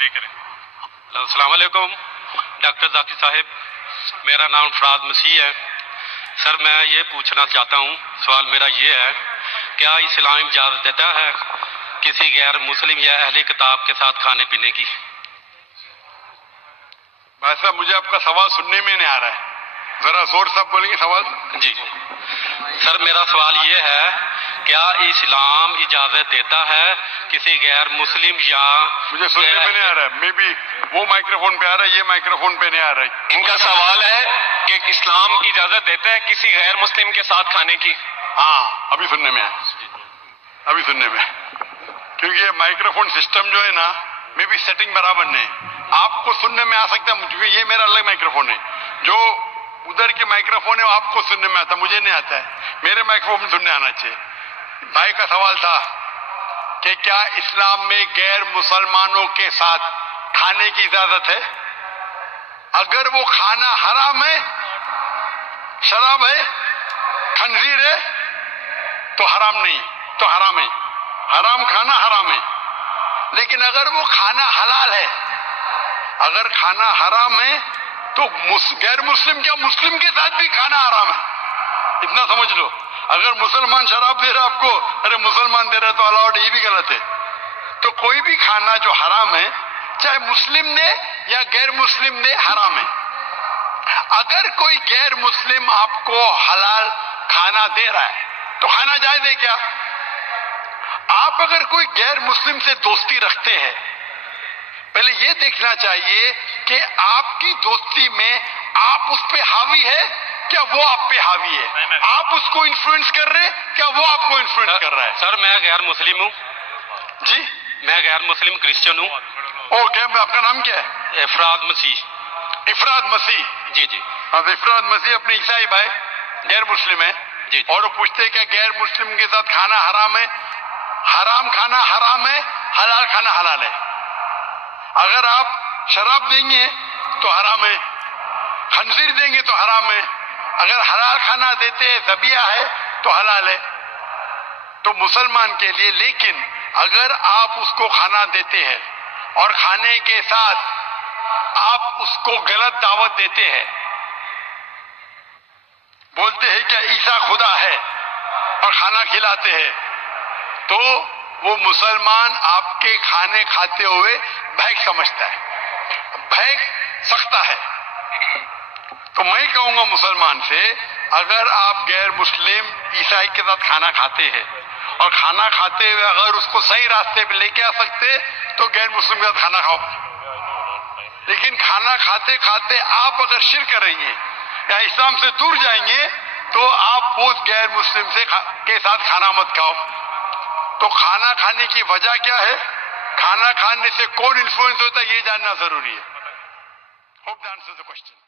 السلام علیکم ڈاکٹر ذاکر صاحب، میرا نام فراد مسیح ہے۔ سر میں یہ پوچھنا چاہتا ہوں، سوال میرا یہ ہے، کیا اسلام اجازت دیتا ہے کسی غیر مسلم یا اہل کتاب کے ساتھ کھانے پینے کی؟ بھائی صاحب مجھے آپ کا سوال سننے میں نہیں آ رہا ہے، ذرا زور سے بولیں گے سوال؟ جی سر، میرا سوال یہ ہے، کیا اسلام اجازت دیتا ہے کسی غیر مسلم یا مجھے سننے میں نہیں آ رہا ہے، میں بھی وہ مائکروفون پہ آ رہا ہے، یہ مائکروفون پہ نہیں آ رہا ہے۔ ان کا سوال ہے کہ اسلام اجازت دیتا ہے کسی غیر مسلم کے ساتھ کھانے کی؟ ہاں ابھی سننے میں ہے، ابھی سننے میں، کیونکہ یہ مائکروفون سسٹم جو ہے نا، میں بھی سیٹنگ برابر نہیں، آپ کو سننے میں آ سکتا ہے، کیونکہ یہ میرا الگ مائکروفون ہے، جو ادھر کے مائکروفون ہے وہ آپ کو سننے میں آتا ہے، مجھے نہیں آتا ہے، میرے مائکروفون میں سننے آنا چاہیے۔ بھائی کا سوال تھا کہ کیا اسلام میں غیر مسلمانوں کے ساتھ کھانے کی اجازت ہے؟ اگر وہ کھانا حرام ہے، شراب ہے، خنزیر ہے، تو حرام نہیں، تو حرام ہے، حرام کھانا حرام ہے۔ لیکن اگر وہ کھانا حلال ہے، اگر کھانا حرام ہے تو غیر مسلم کیا مسلم کے ساتھ بھی کھانا حرام ہے، اتنا سمجھ لو۔ اگر مسلمان شراب دے رہا آپ کو، ارے مسلمان دے رہا تو الاؤڈ، یہ بھی غلط ہے۔ تو کوئی بھی کھانا جو حرام ہے، چاہے مسلم دے یا غیر مسلم دے، حرام ہے۔ اگر کوئی غیر مسلم آپ کو حلال کھانا دے رہا ہے تو کھانا جائز ہے کیا؟ آپ اگر کوئی غیر مسلم سے دوستی رکھتے ہیں، پہلے یہ دیکھنا چاہیے کہ آپ کی دوستی میں آپ اس پہ حاوی ہے کیا وہ آپ پہ حاوی ہے، آپ اس کو انفلوئنس کر رہے کیا وہ آپ کو انفلوئنس کر رہا ہے۔ سر میں غیر مسلم ہوں، جی میں غیر مسلم کرسچن ہوں۔ اوکے، آپ کا نام کیا ہے؟ افراد مسیح۔ افراد مسیح۔ جی جی ہاں، افراد مسیح اپنے عیسائی بھائی غیر مسلم ہے، جی اور وہ پوچھتے ہیں کہ غیر مسلم کے ساتھ کھانا حرام ہے، حرام کھانا حرام ہے، حلال کھانا حلال ہے۔ اگر آپ شراب دیں گے تو حرام ہے، خنزیر دیں گے تو حرام ہے، اگر حلال کھانا دیتے ہیں، ذبیحہ ہے، تو حلال ہے۔ تو مسلمان کے لیے، لیکن اگر آپ اس کو کھانا دیتے ہیں اور کھانے کے ساتھ آپ اس کو غلط دعوت دیتے ہیں، بولتے ہیں کہ عیسیٰ خدا ہے اور کھانا کھلاتے ہیں، تو وہ مسلمان آپ کے کھانے کھاتے ہوئے بھیک سمجھتا ہے، بھیک سکتا ہے۔ تو میں کہوں گا مسلمان سے، اگر آپ غیر مسلم عیسائی کے ساتھ کھانا کھاتے ہیں اور کھانا کھاتے ہوئے اگر اس کو صحیح راستے پہ لے کے آ سکتے تو غیر مسلم کے ساتھ کھانا کھاؤ، لیکن کھانا کھاتے کھاتے آپ اگر شرک کریں گے یا اسلام سے دور جائیں گے تو آپ وہ غیر مسلم سے کے ساتھ کھانا مت کھاؤ۔ تو کھانا کھانے کی وجہ کیا ہے، کھانا کھانے سے کون انفلوئنس ہوتا ہے، یہ جاننا ضروری ہے۔ Hope that answers the question.